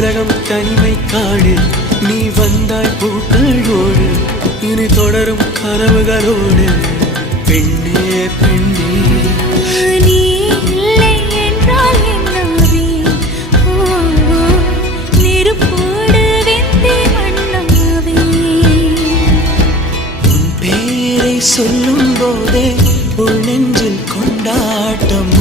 உலகம் தனிமை காடு, நீ வந்தாய் பூக்களோடு, இனி தொடரும் கனவுகளோடு. பெண்ணே பெண்ணே நீ இல்லை என்றால் என்னாவே, நெருப்போடு வெந்தி மண்ணாவே. உன் பேரை சொல்லும் போதே உள் நெஞ்சில் கொண்டாட்டம்.